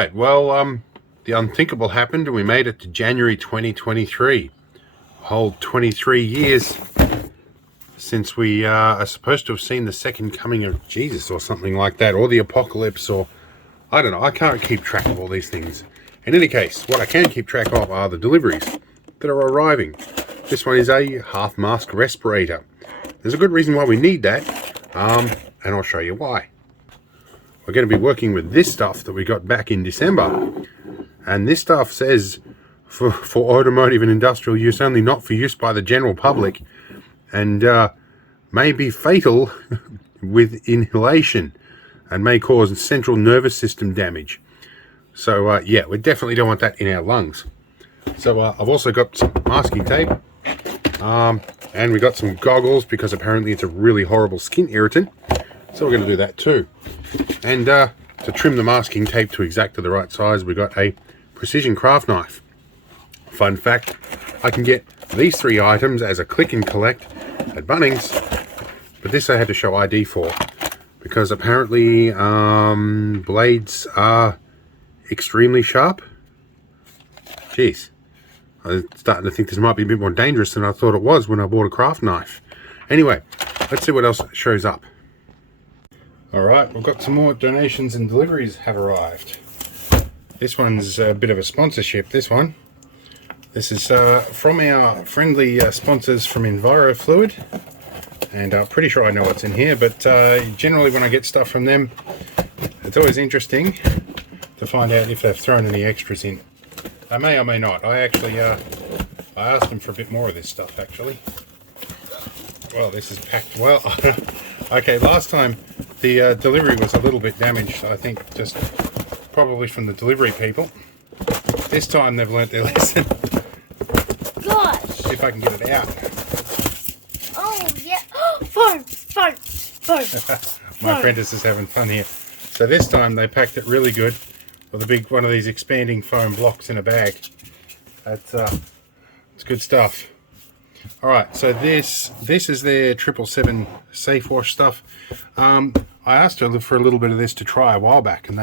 Right, well, the unthinkable happened and we made it to January 2023. A whole 23 years since we are supposed to have seen the second coming of Jesus or something like that, or the apocalypse, or I don't know. I can't keep track of all these things. In any case, what I can keep track of are the deliveries that are arriving. This one is a half mask respirator. There's a good reason why we need that, and I'll show you why. We're going to be working with this stuff that we got back in December, and this stuff says for automotive and industrial use only, not for use by the general public, and may be fatal with inhalation and may cause central nervous system damage. So yeah, we definitely don't want that in our lungs. So I've also got some masking tape, and we got some goggles because apparently it's a really horrible skin irritant. So we're going to do that too. And to trim the masking tape to exactly the right size, we got a precision craft knife. Fun fact, I can get these three items as a click and collect at Bunnings, but this I had to show ID for because apparently blades are extremely sharp. Jeez, I'm starting to think this might be a bit more dangerous than I thought it was when I bought a craft knife. Anyway, let's see what else shows up. Alright, we've got some more donations and deliveries have arrived. This one's a bit of a sponsorship, this one. This is from our friendly sponsors from Envirofluid. And I'm pretty sure I know what's in here, but generally when I get stuff from them, it's always interesting to find out if they've thrown any extras in. They may or may not. I actually, I asked them for a bit more of this stuff actually. Well, this is packed well. Okay, last time the delivery was a little bit damaged, I think, just probably from the delivery people. This time they've learnt their lesson. Gosh! See if I can get it out. Oh, yeah. Fun! My apprentice is having fun here. So this time they packed it really good with a big one of these expanding foam blocks in a bag. That's it's good stuff. Alright, so this is their 777 safe wash stuff. I asked her for a little bit of this to try a while back, and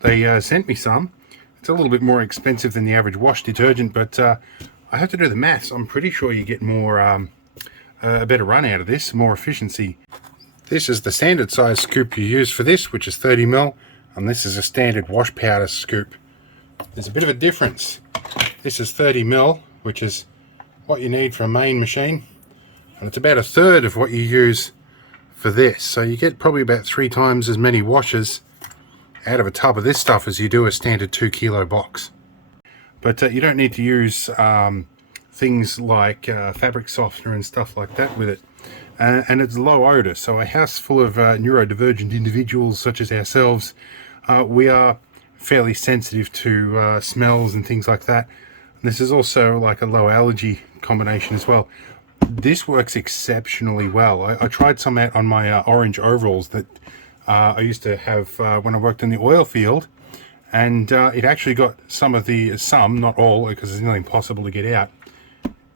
they sent me some. It's a little bit more expensive than the average wash detergent, but I have to do the maths. I'm pretty sure you get more a better run out of this, more efficiency. This is the standard size scoop you use for this, which is 30 ml, and this is a standard wash powder scoop. There's a bit of a difference. This is 30 ml, which is what you need for a main machine, and it's about a third of what you use for this. So you get probably about 3 times as many washes out of a tub of this stuff as you do a standard 2 kilo box. But you don't need to use things like fabric softener and stuff like that with it. And it's low odor, so a house full of neurodivergent individuals such as ourselves, we are fairly sensitive to smells and things like that. This is also like a low allergy combination as well. This works exceptionally well. I tried some out on my orange overalls that I used to have when I worked in the oil field, and it actually got some, not all, because it's nearly impossible to get out,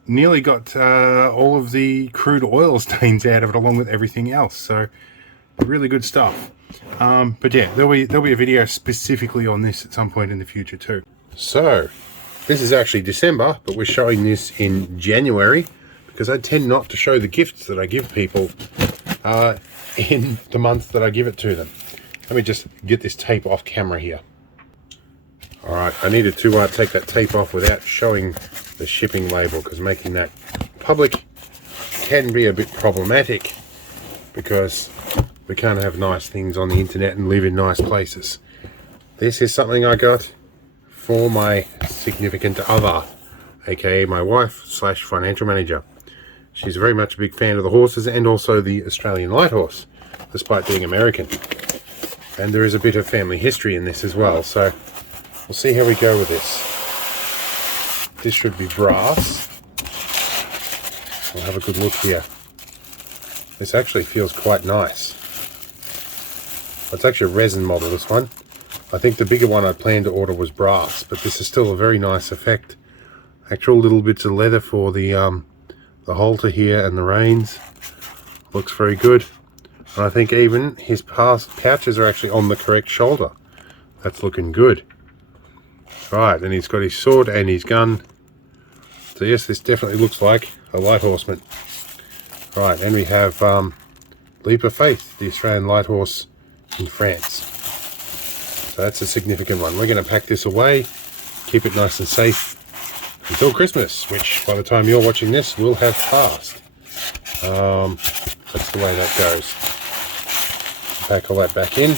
nearly got all of the crude oil stains out of it along with everything else. So really good stuff. But yeah, there'll be a video specifically on this at some point in the future too. So this is actually December, but we're showing this in January because I tend not to show the gifts that I give people in the month that I give it to them. Let me just get this tape off camera here. Alright, I needed to take that tape off without showing the shipping label, because making that public can be a bit problematic because we can't have nice things on the internet and live in nice places. This is something I got for my significant other, aka my wife / financial manager. She's very much a big fan of the horses and also the Australian light horse, despite being American. And there is a bit of family history in this as well, so we'll see how we go with this. This should be brass. We'll have a good look here. This actually feels quite nice. It's actually a resin model, this one. I think the bigger one I planned to order was brass, but this is still a very nice effect. Actual little bits of leather for the halter here and the reins. Looks very good. And I think even his pouches are actually on the correct shoulder. That's looking good. Right, and he's got his sword and his gun. So yes, this definitely looks like a light horseman. Right, and we have Leap of Faith, the Australian light horse in France. So that's a significant one. We're going to pack this away, keep it nice and safe until Christmas, which by the time you're watching this will have passed. That's the way that goes. Pack all that back in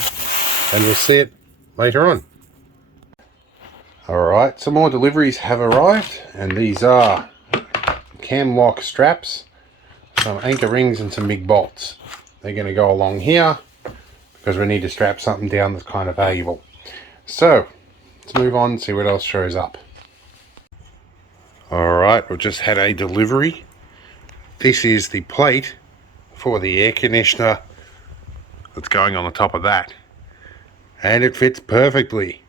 and we'll see it later on. Alright, some more deliveries have arrived, and these are cam lock straps, some anchor rings and some big bolts. They're going to go along here because we need to strap something down that's kind of valuable. So let's move on and see what else shows up. Alright, we've just had a delivery. This is the plate for the air conditioner that's going on the top of that, and it fits perfectly.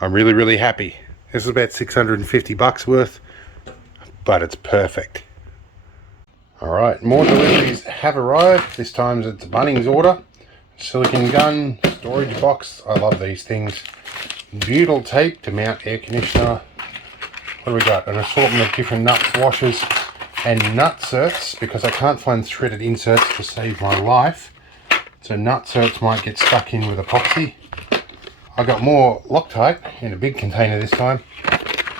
I'm really happy. This is about 650 bucks worth, but it's perfect. Alright, more deliveries have arrived. This time it's a Bunnings order. Silicon gun, storage box. I love these things. Butyl tape to mount air conditioner. What do we got? An assortment of different nuts, washers, and nutserts, because I can't find threaded inserts to save my life. So nutserts might get stuck in with epoxy. I got more Loctite in a big container this time.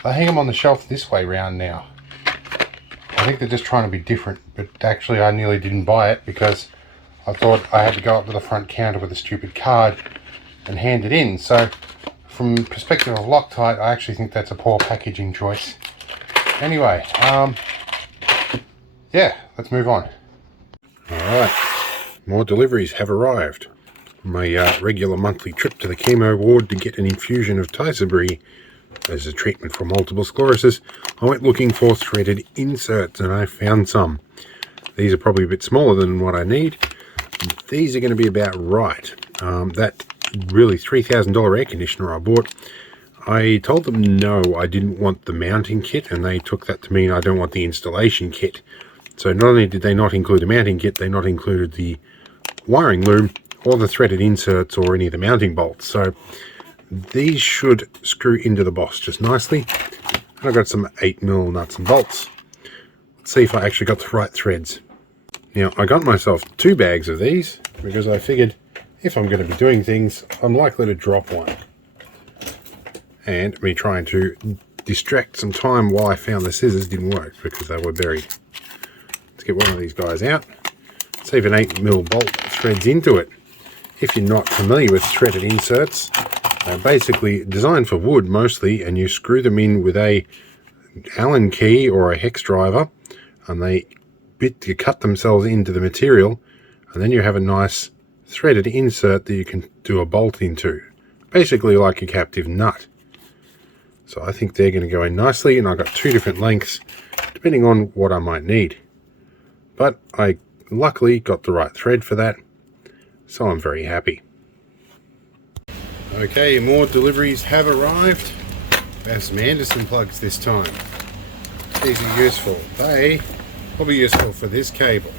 They hang them on the shelf this way round now. I think they're just trying to be different, but actually I nearly didn't buy it because I thought I had to go up to the front counter with a stupid card and hand it in. So from the perspective of Loctite, I actually think that's a poor packaging choice. Anyway, yeah, let's move on. Alright, more deliveries have arrived. My regular monthly trip to the chemo ward to get an infusion of Tisabri as a treatment for multiple sclerosis, I went looking for threaded inserts and I found some. These are probably a bit smaller than what I need. These are going to be about right. That really $3,000 air conditioner I bought, I told them no, I didn't want the mounting kit, and they took that to mean I don't want the installation kit. So not only did they not include the mounting kit, they not included the wiring loom or the threaded inserts or any of the mounting bolts. So these should screw into the box just nicely. And I've got some 8mm nuts and bolts. Let's see if I actually got the right threads. Now I got myself 2 bags of these because I figured if I'm going to be doing things, I'm likely to drop one. And me trying to distract some time while I found the scissors didn't work because they were buried. Let's get one of these guys out. See if an 8mm bolt threads into it. If you're not familiar with threaded inserts, they're basically designed for wood mostly, and you screw them in with a Allen key or a hex driver, and they cut themselves into the material, and then you have a nice threaded insert that you can do a bolt into, basically like a captive nut. So I think they're going to go in nicely, and I've got 2 different lengths depending on what I might need, but I luckily got the right thread for that, so I'm very happy. Okay, more deliveries have arrived. We have some Anderson plugs this time. These are useful. They will be useful for this cable,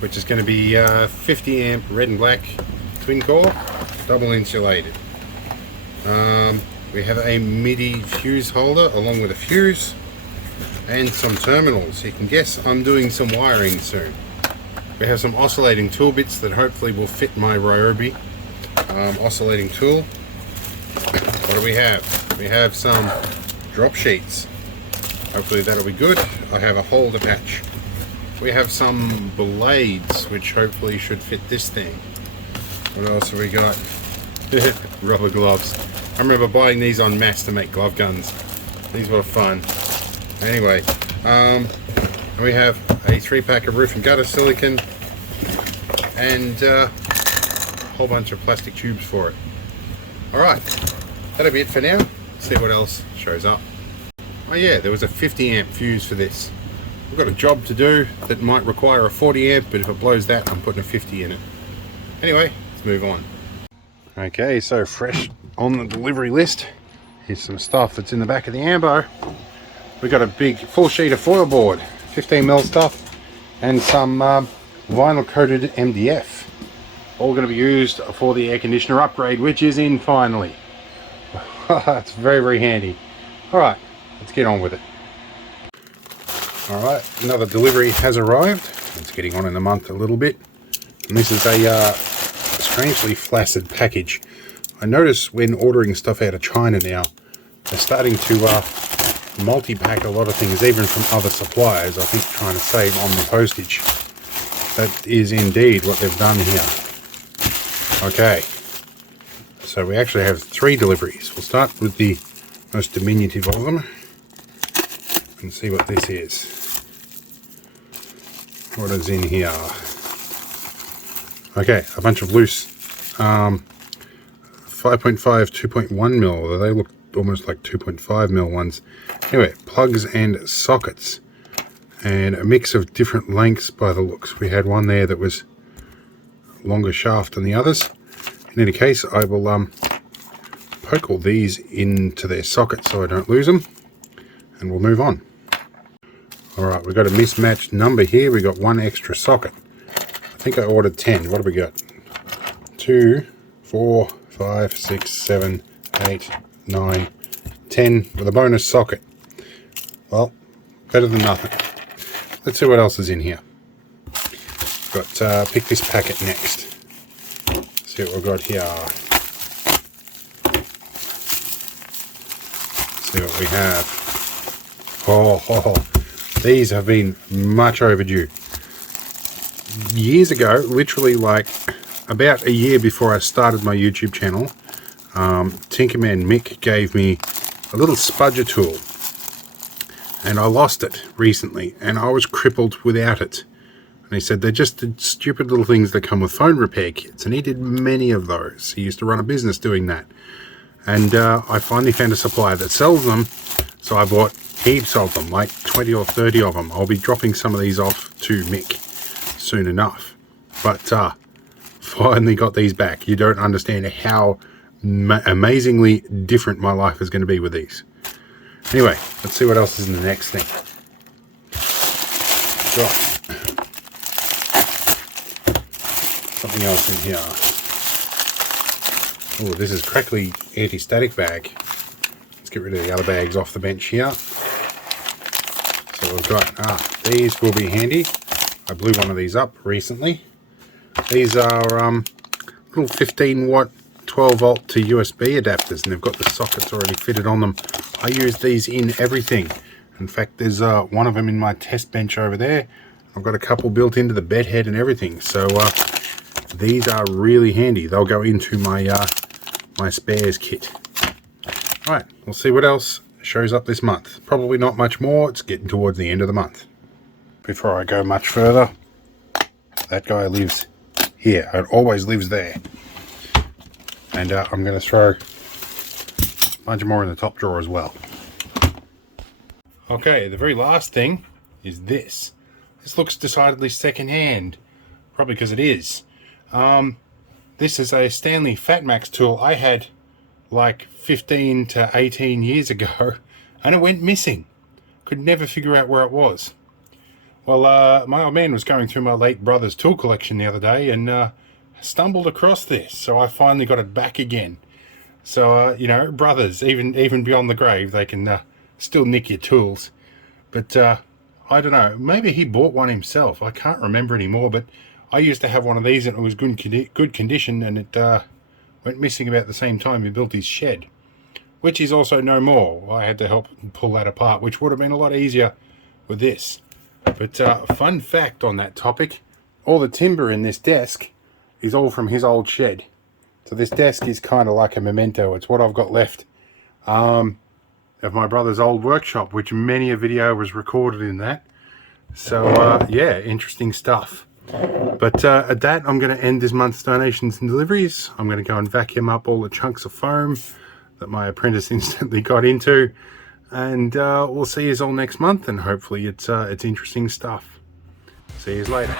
which is going to be 50 amp red and black twin core, double insulated. We have a MIDI fuse holder along with a fuse and some terminals. You can guess I'm doing some wiring soon. We have some oscillating tool bits that hopefully will fit my Ryobi oscillating tool. What do we have? We have some drop sheets. Hopefully that'll be good. I have a holder patch. We have some blades which hopefully should fit this thing. What else have we got? Rubber gloves. I remember buying these en masse to make glove guns. These were fun. Anyway, we have a 3-pack of roof and gutter silicone and a whole bunch of plastic tubes for it. Alright, that'll be it for now. Let's see what else shows up. Oh yeah, there was a 50 amp fuse for this. We've got a job to do that might require a 40 amp, but if it blows that, I'm putting a 50 in it. Anyway, let's move on. Okay, so fresh on the delivery list, here's some stuff that's in the back of the Ambo. We've got a big full sheet of foil board, 15mm stuff, and some vinyl coated MDF. all going to be used for the air conditioner upgrade, which is in finally. It's very, very handy. Alright, let's get on with it. Alright, another delivery has arrived. It's getting on in the month a little bit. And this is a strangely flaccid package. I notice when ordering stuff out of China now, they're starting to multi-pack a lot of things, even from other suppliers, I think trying to save on the postage. That is indeed what they've done here. Okay, so we actually have 3 deliveries. We'll start with the most diminutive of them and see what this is. What is in here? Okay, a bunch of loose 5.5, 2.1 mil. They look almost like 2.5 mil ones. Anyway, plugs and sockets, and a mix of different lengths by the looks. We had one there that was longer shaft than the others. In any case, I will poke all these into their sockets so I don't lose them, and we'll move on. Alright, we've got a mismatched number here. We got 1 extra socket. I think I ordered 10. What have we got? 2, 4, 5, 6, 7, 8, 9, 10 with a bonus socket. Well, better than nothing. Let's see what else is in here. Got pick this packet next. See what we've got here. See what we have. Oh, these have been much overdue. Years ago, literally like about a year before I started my YouTube channel, Tinkerman Mick gave me a little spudger tool, and I lost it recently, and I was crippled without it. And he said they're just the stupid little things that come with phone repair kits, and he did many of those. He used to run a business doing that, and I finally found a supplier that sells them, so I bought heaps of them, like 20 or 30 of them. I'll be dropping some of these off to Mick soon enough, but finally got these back. You don't understand how amazingly different my life is going to be with these. Anyway, let's see what else is in the next thing. Got something else in here. Oh, this is crackly anti-static bag. Let's get rid of the other bags off the bench here. So we've got, these will be handy. I blew one of these up recently. These are little 15 watt 12 volt to USB adapters, and they've got the sockets already fitted on them. I use these in everything. In fact, there's one of them in my test bench over there. I've got a couple built into the bed head and everything. So these are really handy. They'll go into my my spares kit. All right, we'll see what else shows up this month. Probably not much more. It's getting towards the end of the month. Before I go much further, that guy lives here. It always lives there. And I'm going to throw a bunch more in the top drawer as well. Okay, the very last thing is this. This looks decidedly second-hand, probably because it is. This is a Stanley Fatmax tool I had like 15 to 18 years ago, and it went missing. Could never figure out where it was. Well, my old man was going through my late brother's tool collection the other day and stumbled across this, so I finally got it back again. So, you know, brothers, even beyond the grave, they can still nick your tools. But I don't know, maybe he bought one himself. I can't remember anymore, but I used to have one of these and it was good condition, and it went missing about the same time he built his shed, which is also no more. I had to help pull that apart, which would have been a lot easier with this. But fun fact on that topic, all the timber in this desk is all from his old shed. So this desk is kind of like a memento. It's what I've got left of my brother's old workshop, which many a video was recorded in that. So yeah, interesting stuff. But at that, I'm going to end this month's donations and deliveries. I'm going to go and vacuum up all the chunks of foam that my apprentice instantly got into. And we'll see you all next month, and hopefully it's interesting stuff. See you later.